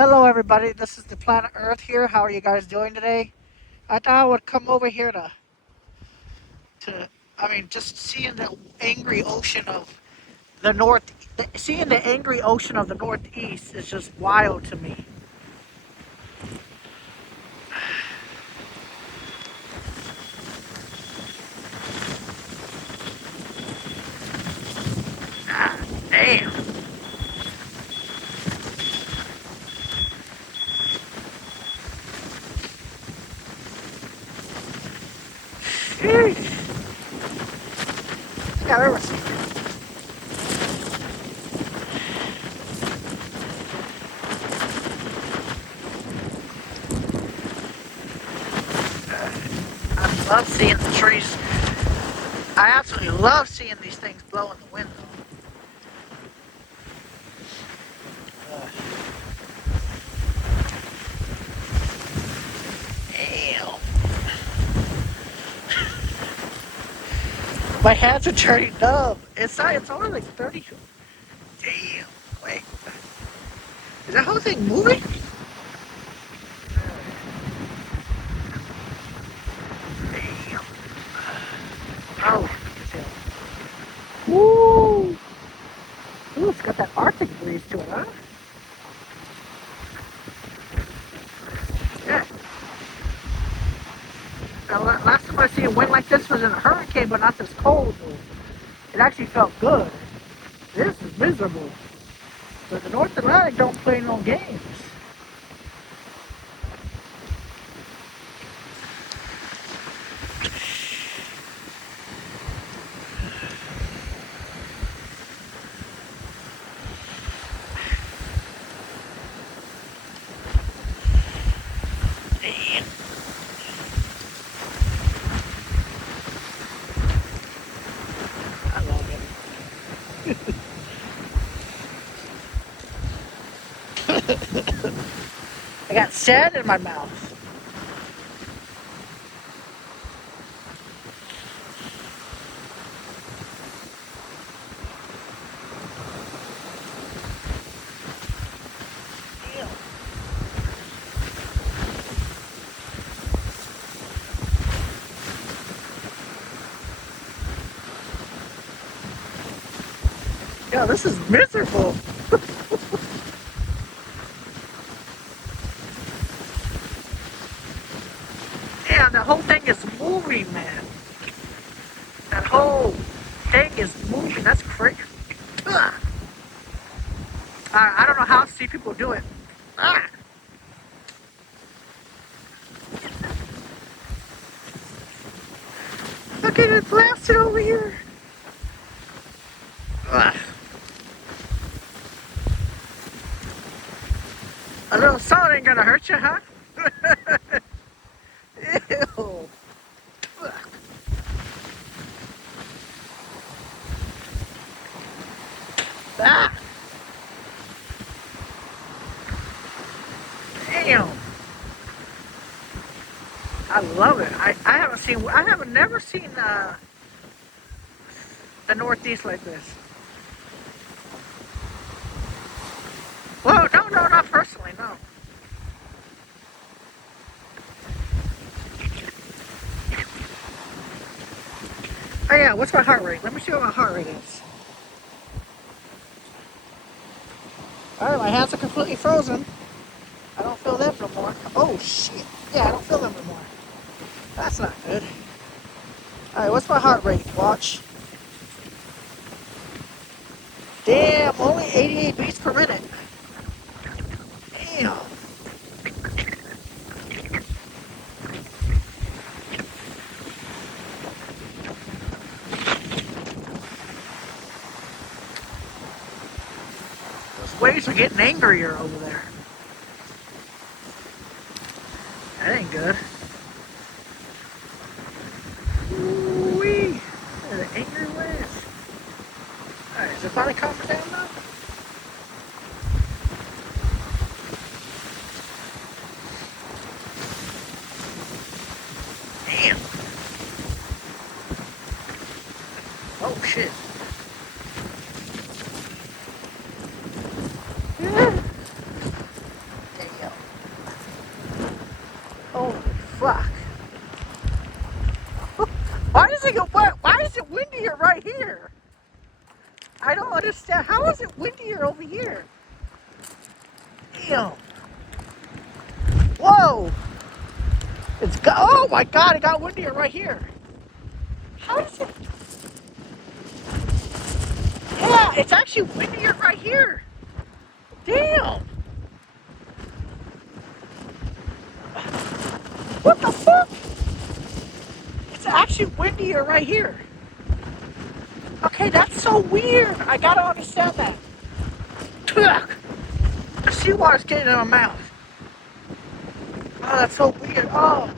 Hello, everybody. This is the planet Earth here. How are you guys doing today? I thought I would come over here to, just seeing the angry ocean of the north, seeing the angry ocean of the Northeast is just wild to me. Ah, damn. Sheesh. Yeah, there was. I love seeing the trees. I absolutely love seeing these things blow in the wind, though. Damn. My hands are turning numb. It's only like 30. Damn. Wait. Is that whole thing moving? Damn. Oh. Woo! Ooh, it's got that Arctic breeze to it, huh? Yeah. Now, last time I seen a wind like this was in a hurricane, but not this cold. It actually felt good. This is miserable. But the North Atlantic don't play no games. Damn. I love it. I got sand in my mouth. Damn. Yo, this is miserable. Damn, the whole thing is moving, man. That whole thing is moving. That's crazy. I don't know how sea people do it. Ah, look at it blasted over here. Ah, a little salt ain't gonna hurt you, huh? Ew. Ah, damn. I love it. I haven't never seen the Northeast like this. Well, no, not personally, no. Oh yeah, what's my heart rate? Let me see what my heart rate is. Alright, my hands are completely frozen. I don't feel them no more. Oh shit. Yeah, I don't feel them no more. That's not good. Alright, what's my heart rate? Watch. Damn, only 88 beats per minute. Damn. Those waves are getting angrier over there. That ain't good. Ooh-wee. The angry waves. Alright, is it finally calming down now? Damn. Oh shit. windier right here. I don't understand. How is it windier over here? Damn. Whoa. Oh my God, it got windier right here. How is it? Yeah, it's actually windier right here. Damn. What the fuck? It's actually windier right here. Okay, that's so weird. I gotta understand that. Tuck. The seawater's getting in my mouth. Oh, that's so weird. Oh.